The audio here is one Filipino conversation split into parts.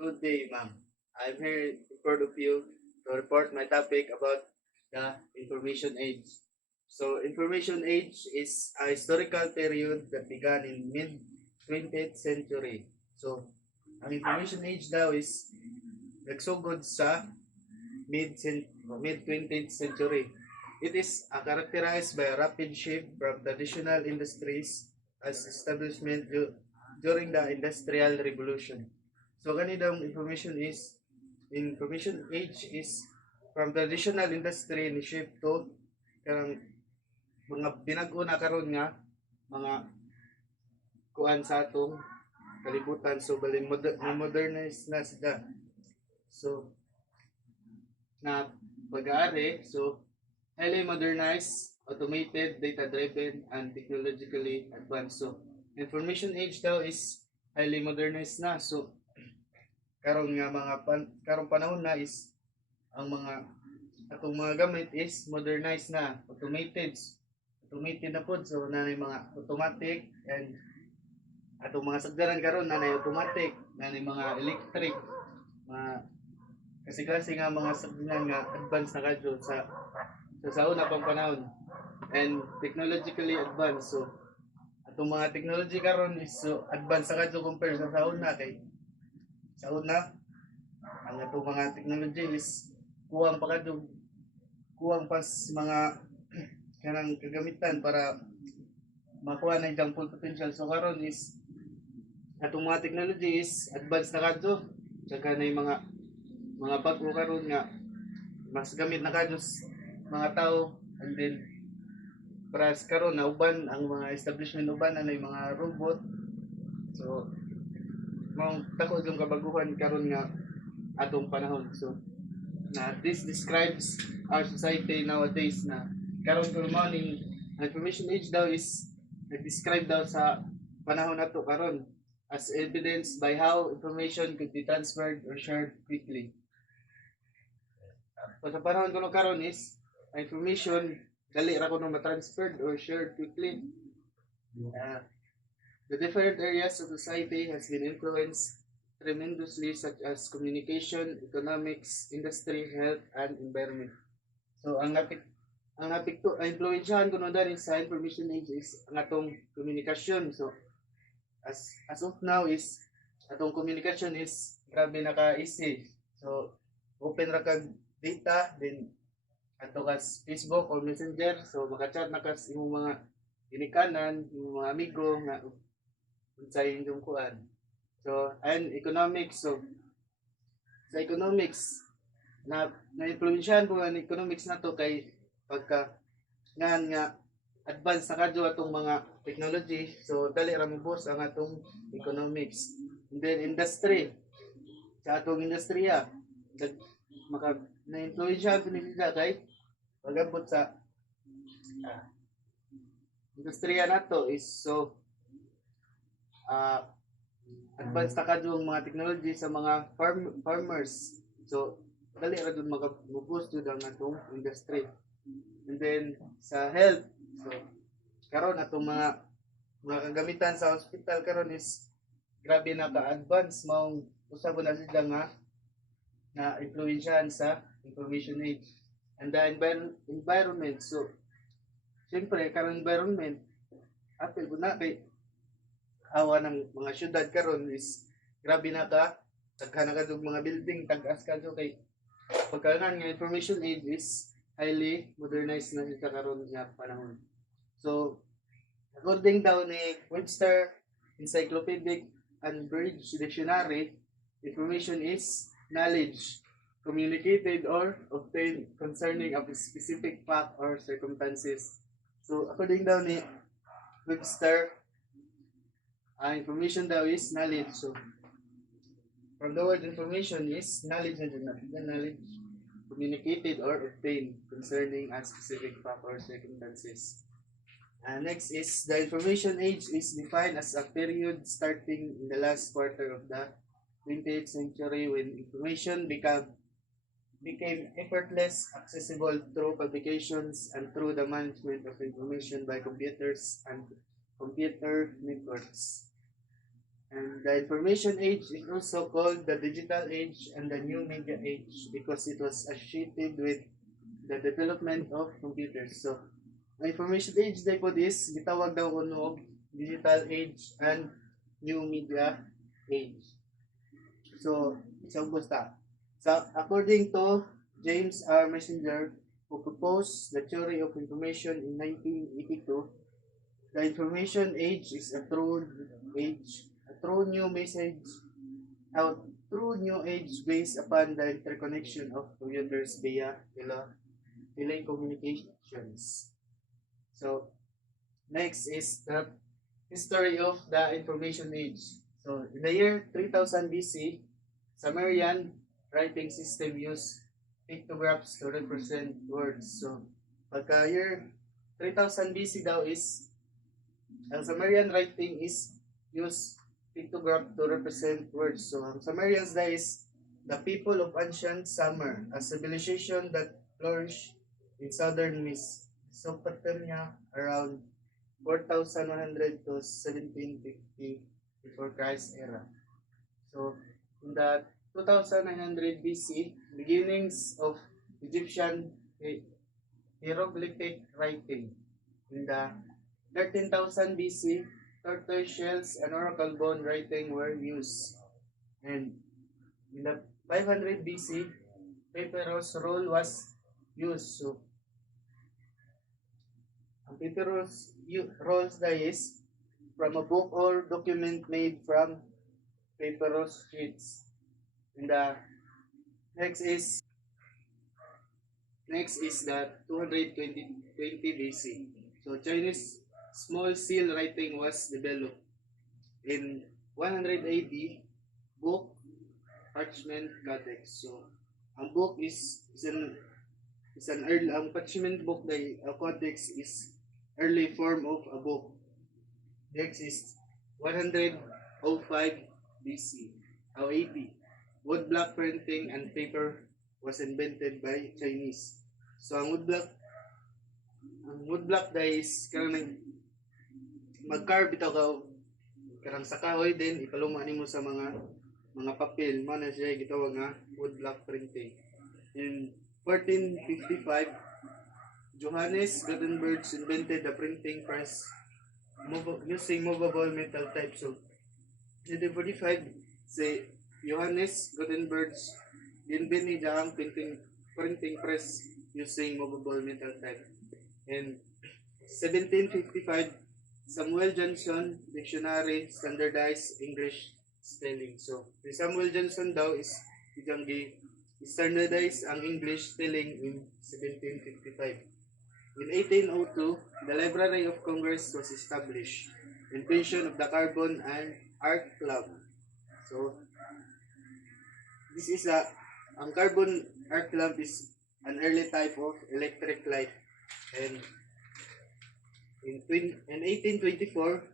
Good day, ma'am. I'm here in front of you to report my topic about the information age. So, information age is a historical period that began in mid 20th century. So, ang information age daw is nagsugod sa mid 20th century. It is characterized by a rapid shift from traditional industries as establishment during the Industrial Revolution. So ganitong information age is from traditional industry ni shift to karang mga pinag-o na karon nga mga kuan sa atong kalibutan, so bali modernize na sila. So na pag-aari, so highly modernized, automated, data-driven, and technologically advanced. So information age daw is highly modernized na. So karon nga karong panahon na is ang mga atong mga gamit is modernized na, automated na pod. So nanay mga automatic, and atong mga sagdaran karon nanay automatic, nanay mga electric, mga kasi klase nga mga sagdaran nga advanced na kadyo sa una pang panahon, and technologically advanced. So atong mga technology karon is so advanced sa kadyo compare sa una. Kay sa una ang atong mga technology is kuwang pa kadyo, kuwang pas mga kanang kagamitan para makuha na yung full potential. So karon is atong mga technology is advanced na kadto, saka na yung mga bago karon nga mas gamit na kadto mga tao. And then para karon na uban ang mga establishment, uban na yung mga robot. So mao tako yung kabaguhan karon nga atong panahon. So na this describes our society nowadays, na karon ko morning information age daw is nag-describe daw sa panahon nato karon as evidenced by how information could be transferred or shared quickly. So sa panahon ko karon is information dali ra ko ma-transferred or shared quickly. Uh, the different areas of society has been influenced tremendously, such as communication, economics, industry, health, and environment. So ang napikto influensyahan kuno dali sa information age is ang atong communication. So as of now is atong communication is grabe na ka easy. So open ra kag data, then ato kas Facebook or Messenger, so maka-chat na kas imong mga ginikanan, imong mga amigo nga unsay inyong kuan. So and economics, so sa economics na-influensyahan ko ang economics na to kay pagka nga advance na kadyo atong mga technology, so dali ra mubos ang atong economics. And then industry, sa atong industriya maka na-influensyahan ko nila kay pagabot sa industriya nato is so advanced na kadyo ang mga technology sa mga farmers. So dali ra dun mag-boost jud ang atong industry. And then sa health, so karon atong mga kagamitan sa hospital karon is grabe na ka-advance, maong usab na sila nga na influensyahan sa information age. And the environment, so siyempre karon environment apil na kay awa ng mga syudad karon is grabe na ka daghan na kadtong mga building tag-as kadto kay pagkalangan nga information age is highly modernized na siya karon nga panahon. So according daw ni Webster Encyclopedic and Bridge Dictionary, information is knowledge communicated or obtained concerning a specific fact or circumstances. So according daw ni Webster, information daw is knowledge. So from the word information is knowledge, na knowledge communicated or obtained concerning a specific fact or circumstances. Next is the information age is defined as a period starting in the last quarter of the 20th century when information became effortless, accessible through publications and through the management of information by computers and computer networks. And the information age is also called the digital age and the new media age because it was associated with the development of computers. So, ang information age day po is gitawag daw kuno digital age and new media age. So, isang basta. So, according to James R. Messenger, who proposed the theory of information in 1982, the information age is a true age, a true new message, a true new age based upon the interconnection of computers via telecommunications. So, next is the history of the information age. So, in the year 3000 BC, Sumerian writing system used pictographs to represent words. So, pagka year 3000 BC daw is, ang Sumerian writing is use pictograph to represent words. So, ang Sumerians daw is the people of ancient Sumer, a civilization that flourished in southern Mesopotamia around 4100 to 1750 before Christ era. So, in the 2900 BC, beginnings of Egyptian hieroglyphic writing. In the 13,000 BC, tortoise shells and oracle bone writing were used. And in the 500 BC, papyrus roll was used. So, ang papyrus rolls is from a book or document made from papyrus sheets. And the next is the 220 BC. So Chinese small seal writing was developed. In 100 AD, book, parchment, codex. So ang book is an early, ang parchment book na codex is early form of a book. Next is 105 BC or 80. Woodblock printing and paper was invented by Chinese. So ang woodblock is karang mag-carve ito karang sa kahoy din ipaluma nimo sa mga papel mo na siya gitawag nga woodblock printing. In 1455, Johannes Gutenberg invented the printing press using movable metal type. So, in 1845, si Johannes Gutenberg invented ang printing press using movable metal type. In 1755, Samuel Johnson Dictionary standardized English spelling. So, si Samuel Johnson daw is itang standardize ang English spelling in 1755. In 1802, the Library of Congress was established. Invention of the Carbon and Arc Clock. So, this is ang carbon arc lamp is an early type of electric light. And in 1824,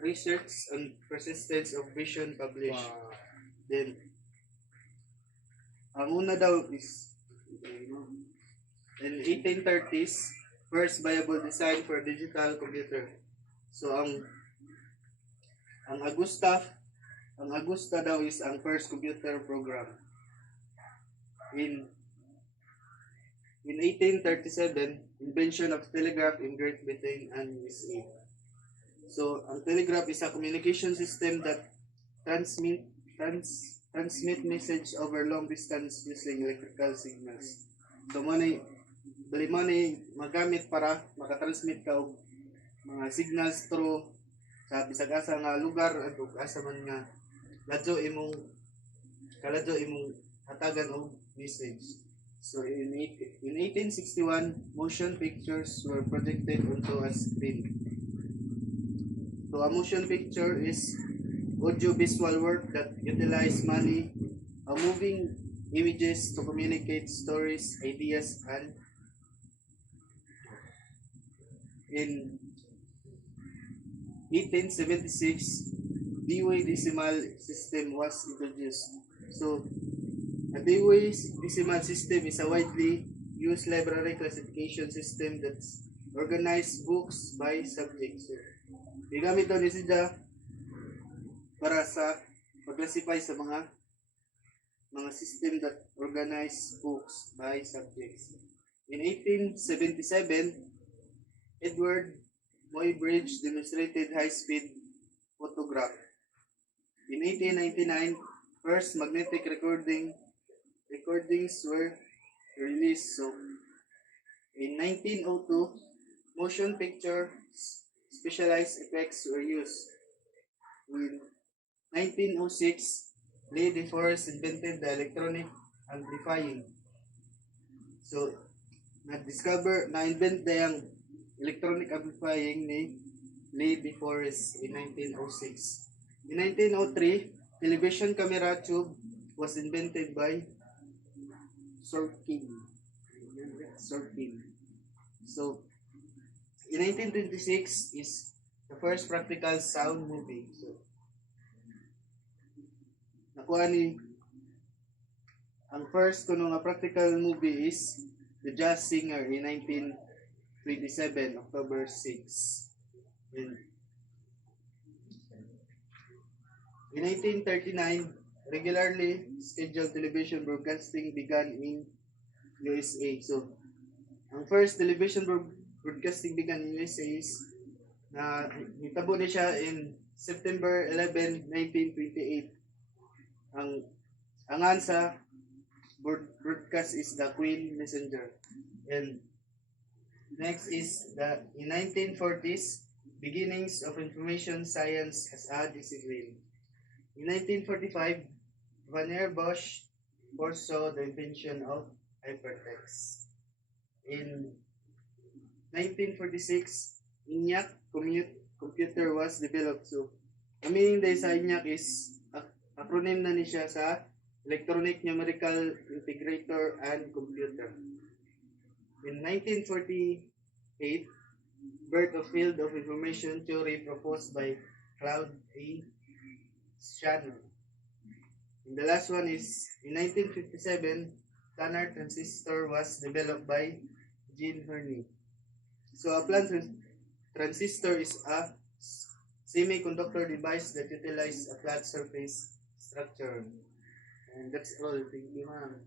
research on persistence of vision published. Wow. Then, ang una daw is in 1830s, first viable design for digital computer. So, ang Augusta daw is ang first computer program. In 1837, invention of telegraph in Great Britain and USA. So, ang telegraph is a communication system that transmit message over long distance using electrical signals. So, bali mo magamit para makatransmit ka og mga signals through sa bisag asa nga lugar at ug asa man nga kaladyo imong hatagan og message. So in 1861, motion pictures were projected onto a screen. So a motion picture is audio-visual work that utilize moving images to communicate stories, ideas, and in 1876, Dewey Decimal System was introduced. So a Dewey Decimal System is a widely used library classification system that organizes books by subject. So, gamit daw ni siya para sa pag-classify sa mga system that organize books by subjects. In 1877, Edward Muybridge demonstrated high-speed photograph. In 1899, first magnetic recordings were released. So, in 1902, motion picture specialized effects were used. In 1906, Lee DeForest invented the electronic amplifying. So, na-invent na yung electronic amplifying ni Lee DeForest in 1906. In 1903, television camera tube was invented by Sorkin. So, in 1926 is the first practical sound movie. So, nakuha ni ang first kuno nga practical movie is The Jazz Singer in 1927, October 6. In 1939, regularly scheduled television broadcasting began in USA. So, ang first television broadcasting began in USA is na hitabo na siya in September 11, 1928. Ang angan sa broadcast is the Queen Messenger. And next is the in 1940s beginnings of information science as a discipline. In 1945, Vannevar Bush foresaw the invention of hypertext. In 1946, ENIAC computer was developed. So, ang meaning dahil sa ENIAC is acronym na ni siya sa Electronic Numerical Integrator and Computer. In 1948, birth of field of information theory proposed by Claude A. Shannon. And the last one is in 1957, Tanner transistor was developed by Jean Herney. So a plant transistor is a semiconductor device that utilizes a flat surface structure. And that's all. Thank you, ma'am.